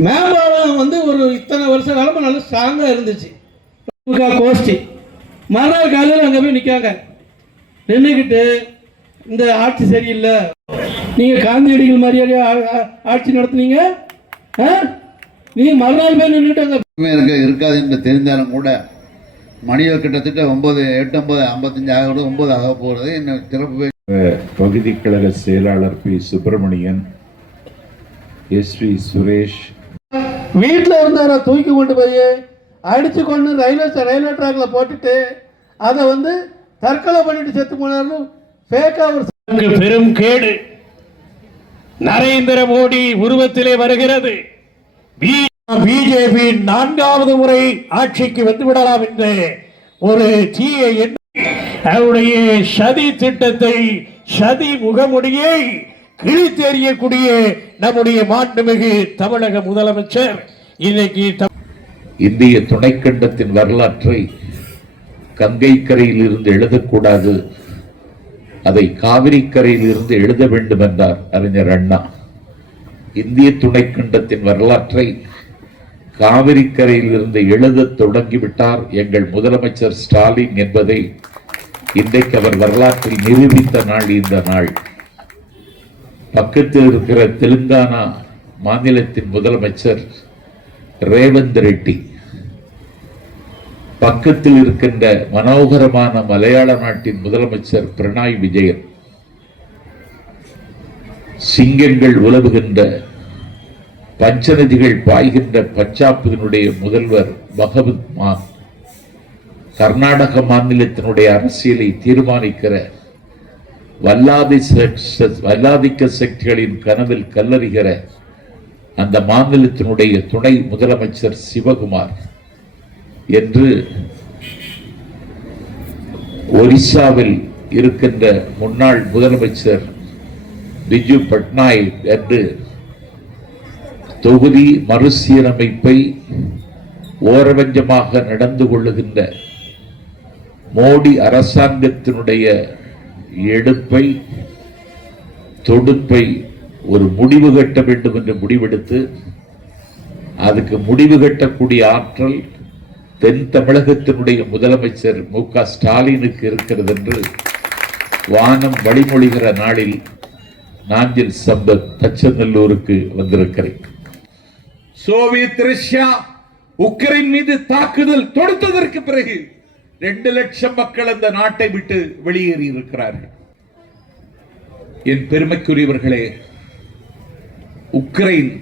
மேம்பாலம் வந்து ஒரு இத்தனை வருஷ காலமாக நல்லா ஸ்ட்ராங்காக இருந்துச்சு. கோஷ்டி. மறுநாள் காலையில் அங்கே போய் நிற்காங்க நின்றுக்கிட்டு இந்த ஆட்சி சரியில்லை. நீங்கள் காந்தியடிகள் மாதிரியே ஆட்சி நடத்துனீங்க? ஆ? நீங்கள் மறுநாள் போய் நின்றுட்டு அங்கே உண்மை இருக்க இருக்காது என்று தெரிந்தாலும் கூட மணிகள் கிட்டத்தட்ட ஒன்பது எட்டு ஒன்பது ஐம்பத்தஞ்சு ஆக ஒன்பது ஆக போகிறது இன்னும் சிறப்பு பகுதி கழக செயலாளர் P. Subramanian S. V Suresh வீட்டில் இருந்தவரை தூக்கி கொண்டு போய் அடித்து கொண்டு ரயில்வே ரயில்வே ட்ராக்ல போட்டுட்டு அதை வந்து தற்கொலை பண்ணிட்டு செத்து போனார்னு ஃபேக்காக ஒரு பெரும் கேடு. நரேந்திர மோடி உருவத்திலே வருகிறது. பிஜேபி நான்காவது முறை ஆட்சிக்கு வந்து விடலாம் என்ற ஒரு தீய அவருடைய சதி திட்டத்தை சதி முகமுடியை கிழித்தெறியக்கூடிய நம்முடைய மாண்புமிகு தமிழக முதலமைச்சர் இன்னைக்கு இந்திய துணைக்கண்டத்தின் வரலாற்றை கங்கை கரையில் இருந்து எழுதக்கூடாது. அதை காவிரி கரையில் இருந்து எழுத வேண்டும் என்றார் அறிஞர் அண்ணா. இந்திய துணைக்கண்டத்தின் வரலாற்றை காவிரி கரையில் இருந்து எழுதத் தொடங்கிவிட்டார் எங்கள் முதலமைச்சர் ஸ்டாலின் என்பதை இன்றைக்கு அவர் வரலாற்றில் நிரூபித்த நாள் இந்த நாள். பக்கத்தில் இருக்கிற தெலுங்கானா மாநிலத்தின் முதலமைச்சர் ரேவந்த் ரெட்டி. பக்கத்தில் இருக்கின்ற மனோகரமான மலையாள நாட்டின் முதலமைச்சர் பிரணாய் விஜயன். சிங்கங்கள் உலவுகின்ற பஞ்சநதிகள் பாய்கின்ற பஞ்சாபினுடைய முதல்வர் பகவத் மான். கர்நாடக மாநிலத்தினுடைய அரசியலை தீர்மானிக்கிற வல்லாதி வல்லாதிக்க சக்திகளின் கனவில் கல்லறிகிற அந்த மாநிலத்தினுடைய துணை முதலமைச்சர் சிவகுமார் என்று ஒரிசாவில் இருக்கின்ற முன்னாள் முதலமைச்சர் பிஜு பட்நாயக் என்று தொகுதி மறுசீரமைப்பை ஓரவஞ்சமாக நடந்து கொள்ளுகின்ற மோடி அரசாங்கத்தினுடைய எடுப்பை தொடுப்பை ஒரு முடிவு கட்ட வேண்டும் என்று முடிவெடுத்து அதுக்கு முடிவு கட்டக்கூடிய ஆற்றல் தென் தமிழகத்தினுடைய முதலமைச்சர் மு க ஸ்டாலினுக்கு இருக்கிறது என்று வானம் வழிமொழிகிற நாளில் நாஞ்சில் சம்பத் தச்சநல்லூருக்கு வந்திருக்கிறேன். சோவியத் ரஷ்யா உக்ரைன் மீது தாக்குதல் தொடுத்ததற்கு பிறகு ரெண்டு லட்சம் மக்கள் அந்த நாட்டை விட்டு வெளியேறி இருக்கிறார்கள். என் பெருமைக்குரியவர்களே உக்ரைன்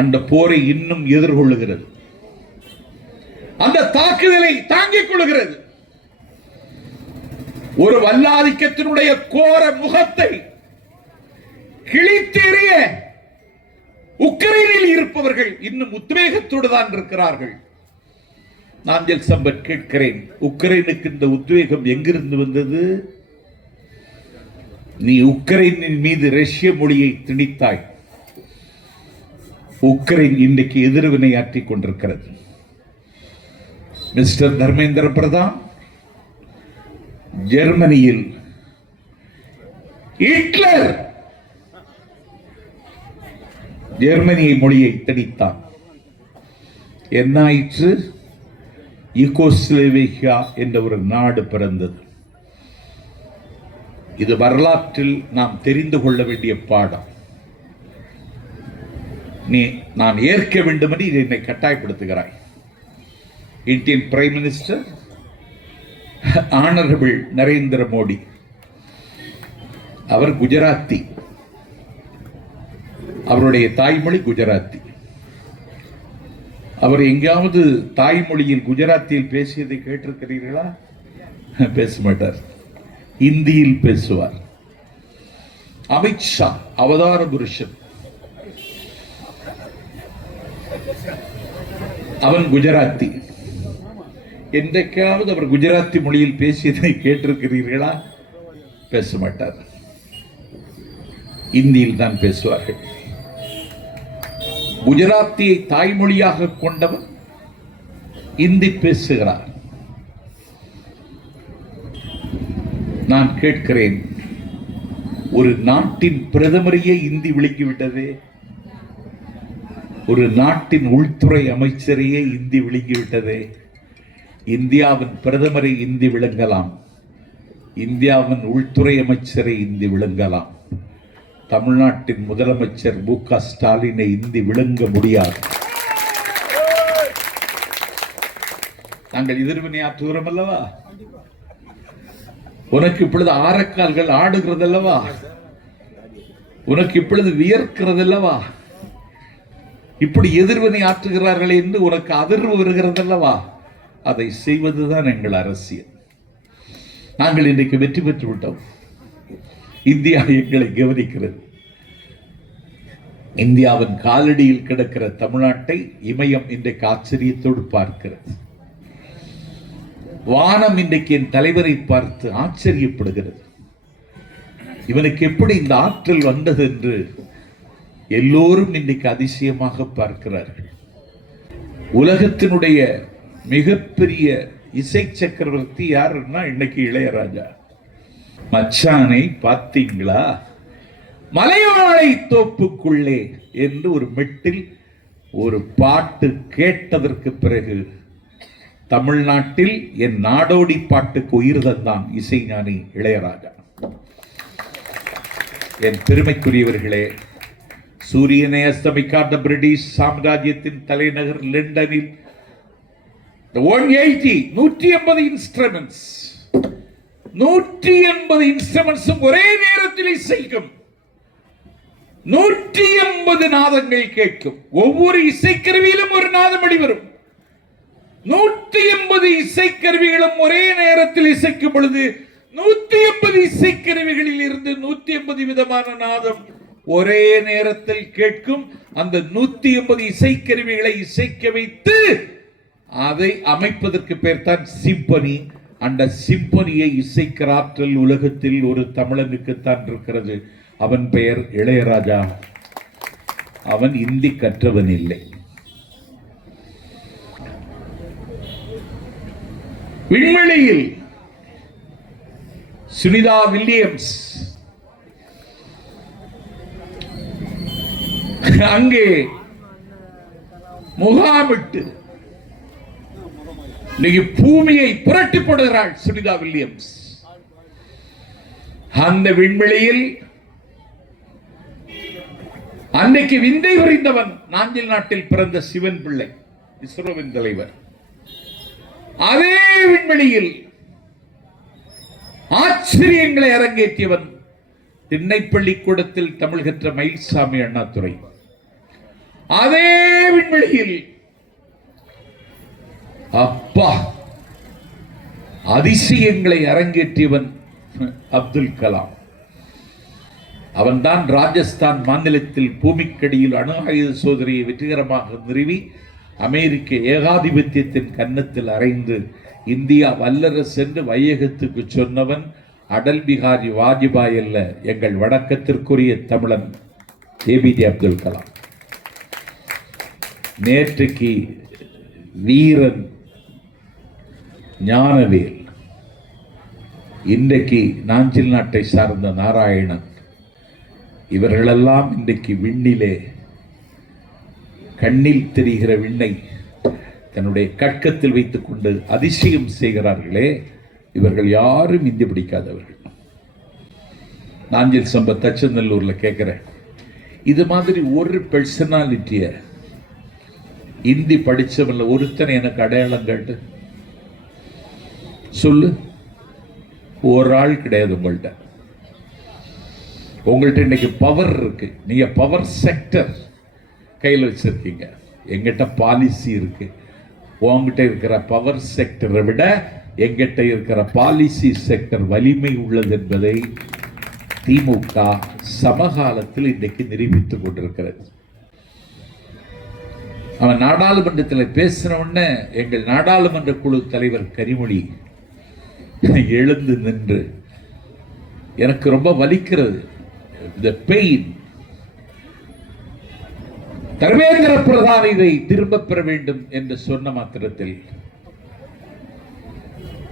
அந்த போரை இன்னும் எதிர்கொள்ளுகிறது. அந்த தாக்குதலை தாங்கிக் கொள்கிறது ஒரு வல்லாதிக்கத்தினுடைய கோர முகத்தை கிழித்தெறிய உக்ரைனில் இருப்பவர்கள் இன்னும் உத்வேகத்தோடு தான் இருக்கிறார்கள். நாஞ்சல் சம்பத் கேட்கிறேன். உக்ரைனுக்கு இந்த உத்வேகம் எங்கிருந்து வந்தது? நீ உக்ரைனின் மீது ரஷ்ய மொழியை திணித்தாய். உக்ரைன் இன்றைக்கு எதிர்வினை ஆற்றிக் கொண்டிருக்கிறது. மிஸ்டர் தர்மேந்திர பிரதான் ஜெர்மனியில் ஹிட்லர் ஜெர்மனியை மொழியை திணித்தான். என்ன ஆயிற்று ஈகோஸ்லேவியா என்ற ஒரு நாடு பிறந்தது. இது வரலாற்றில் நாம் தெரிந்து கொள்ள வேண்டிய பாடம். நீ நான் ஏற்க வேண்டும் என்று இதை என்னை கட்டாயப்படுத்துகிறாய். Indian prime minister honourable Narendra Modi. அவர் குஜராத்தி. அவருடைய தாய்மொழி குஜராத்தி. அவர் எங்கேயாவது தாய்மொழியில் குஜராத்தியில் பேசியதை கேட்டிருக்கிறீர்களா? பேச மாட்டார். இந்தியில் பேசுவார். அமித்ஷா அவதார புருஷன். அவன் குஜராத்தி. என்றைக்காவது அவர் குஜராத்தி மொழியில் பேசியதை கேட்டிருக்கிறீர்களா? பேச மாட்டார். இந்தியில் தான் பேசுவார்கள். குஜராத்தியை தாய்மொழியாக கொண்டவர் இந்தி பேசுகிறார். நான் கேட்கிறேன் ஒரு நாட்டின் பிரதமரையே இந்தி விளக்கிவிட்டதே ஒரு நாட்டின் உள்துறை அமைச்சரையே இந்தி விழுங்கிவிட்டதே? இந்தியாவின் பிரதமரை இந்தி விளங்கலாம் இந்தியாவின் உள்துறை அமைச்சரை இந்தி விளங்கலாம் தமிழ்நாட்டின் முதலமைச்சர் மு க ஸ்டாலினை இந்தி விழுங்க முடியாது. நாங்கள் எதிர்வினையாற்றுகிறோம் அல்லவா உனக்கு இப்பொழுது ஆரக்கால்கள் ஆடுகிறது அல்லவா உனக்கு இப்பொழுது வியர்க்கிறது அல்லவா இப்படி எதிர்வினை ஆற்றுகிறார்கள் என்று உனக்கு அதிர்வு வருகிறது அல்லவா அதை செய்வதுதான் எங்கள் அரசியல். நாங்கள் இன்றைக்கு வெற்றி பெற்று விட்டோம் இந்தியா எங்களை கவனிக்கிறது. இந்தியாவின் காலடியில் கிடக்கிற தமிழ்நாட்டை இமயம் இன்றைக்கு ஆச்சரியத்தோடு பார்க்கிறது. வானம் இன்றைக்கு என் தலைவரை பார்த்து ஆச்சரியப்படுகிறது. இவனுக்கு எப்படி இந்த ஆற்றல் வந்தது என்று எல்லோரும் இன்றைக்கு அதிசயமாக பார்க்கிறார்கள். உலகத்தினுடைய மிகப்பெரிய இசை சக்கரவர்த்தி யாருன்னா இன்னைக்கு இளையராஜா. மச்சானை பார்த்தீங்களா? மலைவாழை தோப்புக்குள்ளே என்று ஒரு மெட்டில் ஒரு பாட்டு கேட்டதற்கு பிறகு தமிழ்நாட்டில் என் நாடோடி பாட்டுக்கு உயிர் தந்தான் இசைஞானி இளையராஜா. என் பெருமைக்குரியவர்களே சூரியனை அஸ்தமிக்காத பிரிட்டிஷ் சாம்ராஜ்யத்தின் தலைநகர் லண்டனில் ஒன் எயிட்டி நூற்றி ஐம்பது இன்ஸ்ட்ருமெண்ட்ஸ் நூற்றி எண்பது இன்ஸ்ட்ருமெண்ட்ஸும் ஒரே நேரத்தில் இசைக்கும். நூற்றி எண்பது நாதங்கள் கேட்கும். ஒவ்வொரு இசைக்கருவியிலும் ஒரு நாதம் வெளிவரும். நூற்றி எண்பது இசைக்கருவிகளும் ஒரே நேரத்தில் இசைக்கும் பொழுது நூத்தி எண்பது இசைக்கருவிகளில் இருந்து நூத்தி எண்பது விதமான நாதம் ஒரே நேரத்தில் கேட்கும். அந்த நூத்தி எண்பது இசைக்கருவிகளை இசைக்க வைத்து அதை அமைப்பதற்கு பேர் தான் சிம்பனி. அந்த சிம்பொனியை இசைக்கிறாற்றல் உலகத்தில் ஒரு தமிழனுக்குத்தான் இருக்கிறது. அவன் பெயர் இளையராஜா. அவன் இந்தி கற்றவன் இல்லை. விண்வெளியில் சுனிதா வில்லியம்ஸ். அங்கே முகாமிட்டு இன்னைக்கு பூமியை புரட்டி போடுகிறாள் சுனிதா வில்லியம்ஸ். அந்த விண்வெளியில் அன்னைக்கு விந்தை புரிந்தவன் நாஞ்சில் நாட்டில் பிறந்த சிவன் பிள்ளை இஸ்ரோவின் தலைவர். அதே விண்வெளியில் ஆச்சரியங்களை அரங்கேற்றியவன் திண்ணைப்பள்ளிக்கூடத்தில் தமிழ் கற்ற மயில்சாமி அண்ணாதுரை. அதே விண்வெளியில் அப்பா அதிசயங்களை அரங்கேற்றியவன் அப்துல் கலாம். அவன்தான் ராஜஸ்தான் மாநிலத்தில் பூமிக்கடியில் அணு ஆயுத சோதனையை வெற்றிகரமாக நிறுவி அமெரிக்க ஏகாதிபத்தியத்தின் கன்னத்தில் அறைந்து இந்தியா வல்லரசு என்று வையகத்துக்கு சொன்னவன் அடல் பிகாரி வாஜ்பாய் அல்ல எங்கள் வணக்கத்திற்குரிய தமிழன் ஏபிஜே அப்துல் கலாம். நேற்றுக்கு வீரன் ஞானவேல். இன்றைக்கு நாஞ்சில் நாட்டை சார்ந்த நாராயணன் இவர்களெல்லாம் இன்றைக்கு விண்ணிலே கண்ணில் தெரிகிற விண்ணை தன்னுடைய கட்கத்தில் வைத்துக்கொண்டு அதிசயம் செய்கிறார்களே இவர்கள் யாரும் இந்தி பிடிக்காதவர்கள். நாஞ்சில் சம்பத் தச்சநல்லூரில் கேட்கிறேன் இது மாதிரி ஒரு பெர்சனாலிட்டியை இந்தி படிச்சவன்ல ஒருத்தனை எனக்கு அடையாளம் கேட்டு? சொல்லு. ஒரு ஆள் கிடையாது உங்கள்கிட்ட உங்கள்கிட்ட இன்னைக்கு பவர் இருக்கு. நீங்க பவர் செக்டர் கையில் வச்சிருக்கீங்க. எங்கிட்ட பாலிசி இருக்கு. உங்ககிட்ட இருக்கிற பவர் செக்டரை விட எங்கிட்ட இருக்கிற பாலிசி செக்டர் வலிமை உள்ளது என்பதை திமுக சமகாலத்தில் இன்றைக்கு நிரூபித்துக் கொண்டிருக்கிறது. அவன் நாடாளுமன்றத்தில் பேசின உடனே எங்கள் நாடாளுமன்ற குழு தலைவர் கனிமொழி எழுந்து நின்று. எனக்கு ரொம்ப வலிக்கிறது. இந்த பெயின் தர்மேந்திர பிரதான் இதை திரும்ப பெற வேண்டும் என்று சொன்ன மாத்திரத்தில்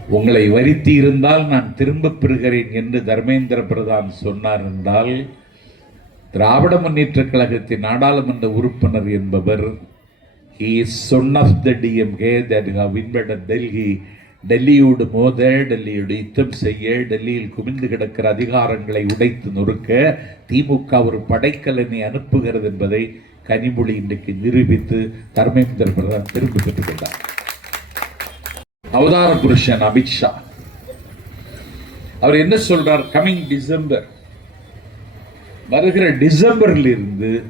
உங்களை வருத்தி இருந்தால் நான் திரும்ப பெறுகிறேன் என்று தர்மேந்திர பிரதான் சொன்னார் என்றால் திராவிட முன்னேற்ற கழகத்தின் நாடாளுமன்ற உறுப்பினர் என்பவர் he son of the the DMK that have invaded Delhi டெல்லியோடு மோத டெல்லியோடு யுத்தம் செய்ய டெல்லியில் குமிந்து கிடக்கிற அதிகாரங்களை உடைத்து நொறுக்க திமுக ஒரு படைக்கலனை அனுப்புகிறது என்பதை கனிமொழி இன்றைக்கு நிரூபித்து தர்மேந்திர பிரதான் திரும்ப பெற்றுக்கொண்டார். அவதார புருஷன் அமித்ஷா அவர் என்ன சொல்றார்? கமிங் டிசம்பர் வருகிற டிசம்பரில் இருந்து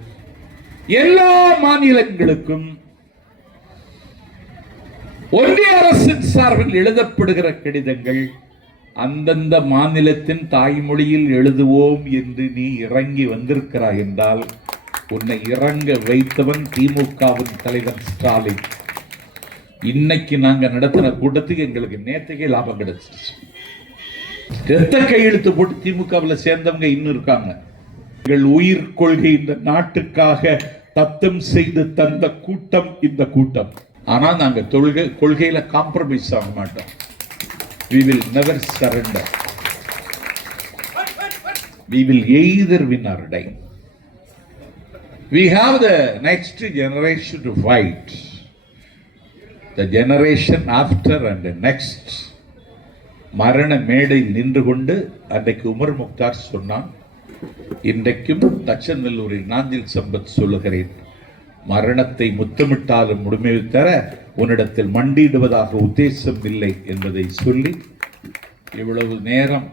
எல்லா மாநிலங்களுக்கும் ஒன்றிய அரசின் சார்பில் எழுதப்படுகிற கடிதங்கள் அந்தந்த மாநிலத்தின் தாய்மொழியில் எழுதுவோம் என்று நீ இறங்கி வந்திருக்கிறாய் என்றால் உன்னை இறங்க வைத்தவன் திமுகவின் தலைவர் ஸ்டாலின். இன்னைக்கு நாங்க நடத்தின கூட்டத்துக்கு எங்களுக்கு நேற்றுக்கே லாபம் கிடைச்சிருச்சு ரத்த கையெழுத்து போட்டு திமுகவில் சேர்ந்தவங்க இன்னும் இருக்காங்க. எங்கள் உயிர் கொள்கை இந்த நாட்டுக்காக தத்தம் செய்து தந்த கூட்டம் இந்த கூட்டம். ஆனால் நாங்கள் தொழுகை கொள்கையில் காம்ப்ரமைஸ் ஆக மாட்டோம் we will never surrender we will either win or die we have the next generation to fight the generation after and next மரண மேடை நின்று கொண்டு அன்றைக்கு உமர் முக்தார் சொன்னான் இன்றைக்கும் தச்சநல்லூரில் நாஞ்சில் சம்பத் சொல்லுகிறேன் மரணத்தை முத்தமிட்டாலும் முழுமை தர உன்னிடத்தில் மண்டியிடுவதாக உத்தேசம் இல்லை என்பதை சொல்லி இவ்வளவு நேரம்